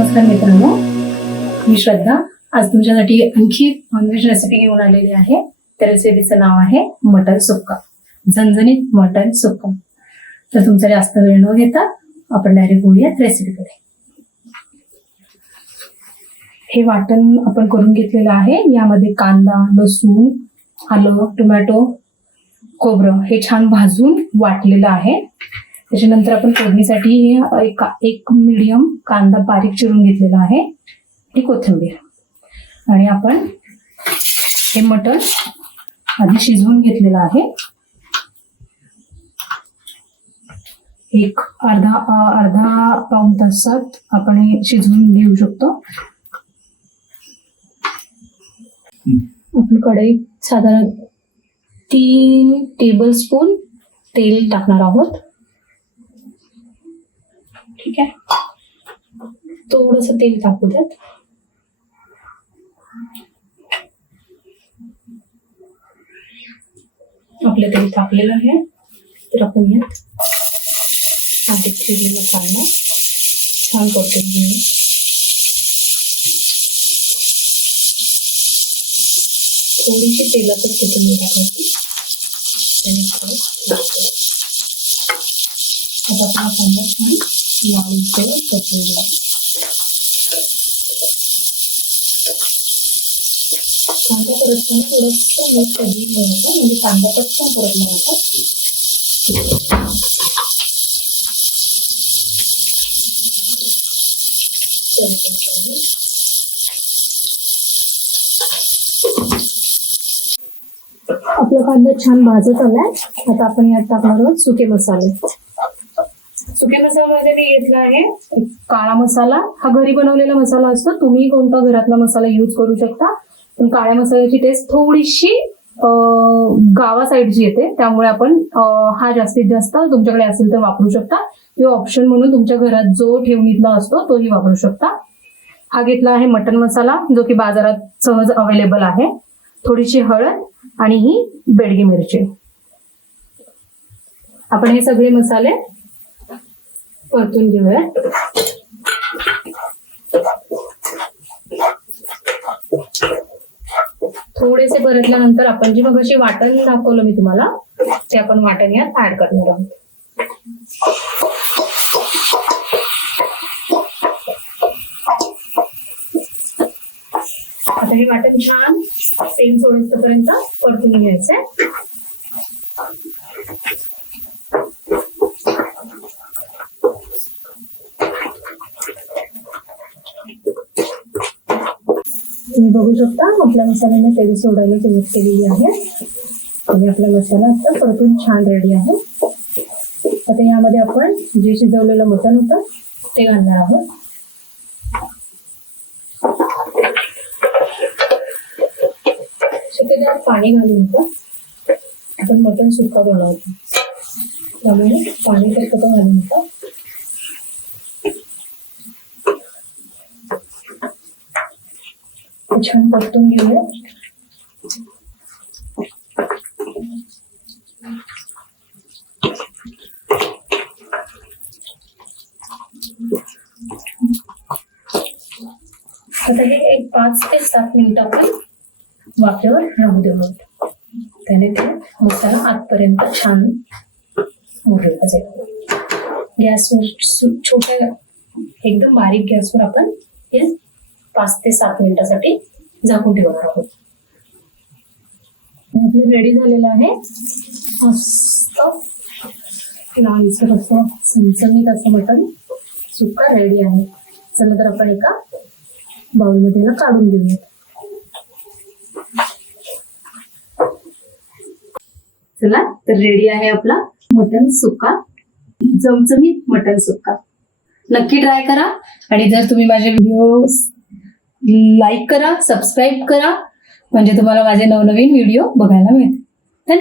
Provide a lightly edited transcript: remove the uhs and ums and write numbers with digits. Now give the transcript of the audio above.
नमस्कार मित्रांनो, मी श्रद्धा. आज तुमच्यासाठी आणखी नॉनव्हेज रेसिपी घेऊन आलेली आहे. त्या रेसिपीचं नाव आहे मटन सुक्का, झणझणीत मटन सुक्का. तर तुमचा जास्त वेळ न घेता आपण डायरेक्ट बोलूयात रेसिपीकडे. हे वाटण आपण करून घेतलेलं आहे. यामध्ये कांदा, लसूण, आलं, टोमॅटो, खोबरं हे छान भाजून वाटलेलं आहे. त्याच्यानंतर आपण फोडणीसाठी एक मीडियम कांदा बारीक चिरून घेतलेला आहे, ती कोथिंबीर. आणि आपण हे मटण आधी शिजवून घेतलेलं आहे. एक अर्धा पाऊण तासात आपण हे शिजवून घेऊ शकतो. आपण कढईत साधारण 3 टेबलस्पून तेल टाकणार आहोत. ठीक आहे, थोडस तेल टाकू द्यात. आपलं तेल टाकलेलं आहे. तर आपण यात आधी चिरलेला कांदा छान परतून घेऊ. थोडीशी तेलातच कोथिंबीर टाकायची. आता आपला कांदा छान लावून परतून घेऊ. कांदा परतताना थोडंसं मीठ कधी घ्यायचं, म्हणजे कांदा पटकन परतला जातो. आपला कांदा छान भाजत आलाय. आता आपण यात टाकणार आहोत सुके मसाले. सुके मसाल्यामध्ये मी घेतला आहे काळा मसाला. हा घरी बनवलेला मसाला असतो. तुम्ही कोणता घरातला मसाला यूज करू शकता, पण काळ्या मसाल्याची टेस्ट थोडीशी गावा साईडची येते. त्यामुळे आपण हा जास्तीत जास्त तुमच्याकडे असेल तर वापरू शकता, किंवा ऑप्शन म्हणून तुमच्या घरात जो ठेवणीतला असतो तोही वापरू शकता. हा घेतला आहे मटन मसाला, जो की बाजारात सहज अवेलेबल आहे. थोडीशी हळद आणि ही बेडगी मिरची. आपण हे सगळे मसाले परतून घेऊया. थोडेसे परतल्यानंतर आपण जी मगाशी वाटण दाखवलं मी तुम्हाला, ते आपण वाटण यात ऍड करणार आहोत. आता हे वाटण छान तेल सोडेपर्यंत परतून घ्यायचंय. तुम्ही बघू शकता आपल्या मसाल्याने तेल सोडायला सुरुवात केलेली आहे. आणि आपला मसाला आता परतून छान रेडी आहे. आता यामध्ये आपण जे शिजवलेलं मटण होतं ते घालणार आहोत. शक्यतो पाणी घालून आपण मटण सुक्का बनवतो, त्यामुळे पाणी शक्यतो घालून होतं. छान परतून घेऊया. आता हे 5 ते 7 मिनिटं आपण वाफेवर राहू देऊ. त्याने ते मसाला आतपर्यंत छान मोठा जाईल. गॅसवर छोट्या एकदम बारीक गॅसवर आपण हे 5 ते 7 मिनिटासाठी झाकून ठेवणार आहोत. आपलं रेडी झालेलं आहे. मस्त लालसर असं चमचमीत असं मटण सुक्का रेडी आहे. चला तर आपण एका बाउलमध्ये काढून घेऊया. चला तर रेडी आहे आपला मटन सुक्का, चमचमीत मटन सुक्का. नक्की ट्राय करा. आणि जर तुम्ही माझे व्हिडिओ लाईक करा, सबस्क्राईब करा, म्हणजे तुम्हाला माझे नवनवीन व्हिडिओ बघायला मिळतील.